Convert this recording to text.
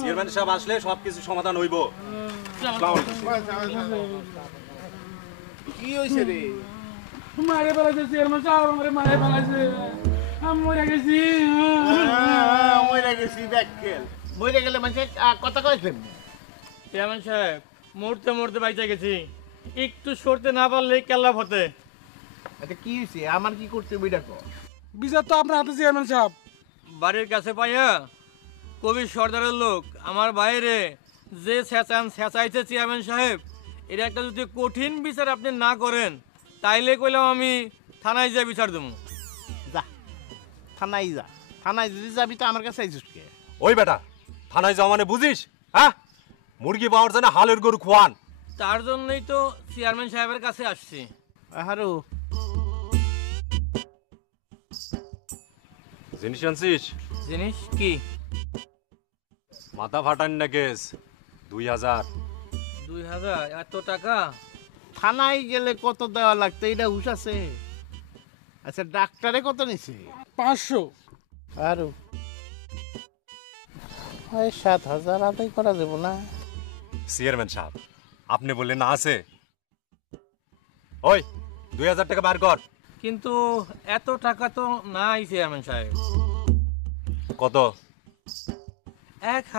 Chairman সাহেব আসলে সবকিছু সমাধান হইব। কি হয়েছে রে? মারে ফেলাইছে চেয়ারম্যান সাহেব, আমারে মারে ফেলাইছে। আমি মরে গেছি। মরে গেছি ব্যাককেল। মরে গেলে মানে কথা কয় কেমনে? চেয়ারম্যান সাহেব মরতে মরতে বাইচে গেছি, একটু সরতে না পারলে কেল্লা ফতে। আচ্ছা কি হয়েছে? আমার কি করতে হবে এটা কর। বিচার তো আপনার হাতে চেয়ারম্যান সাহেব। বাড়ির কাছে পাইয়া কবি সর্দারের লোক আমার বাইরে যে চেঁচাইছে চেয়ারম্যান সাহেব, এটা একটা যদি কঠিন বিচার আপনি না করেন তাইলে কইলাম আমি থানায় যেয়ে বিচার দেবো। যা থানায় যা, থানায় যদি যাবি তো আমার কাছে আইছিস কে? ওই বেটা, থানায় যাওয়া মানে বুঝিস? হ্যাঁ, মুরগি পাওয়ার জন্য হালের গরু খোয়ান। তার জন্যই তো চেয়ারম্যান সাহেবের কাছে আসছি। হারু জিনিস আনছিস? জিনিস কি? মাথা ফাটান না কেস 2000। 2000? এত টাকা? থানায় গেলে কত দেওয়া লাগতো এটা হুশ আছে? আচ্ছা ডাক্তারে কত নিছে? 500। আরো 7,000 আদায় করা যাবো না? চেয়ারম্যান সাহেব আপনি বললেন না আছে। ওই 2000 টাকা বার কর। কিন্তু এত টাকা তো নাই চেয়ারম্যান সাহেব। কত? 1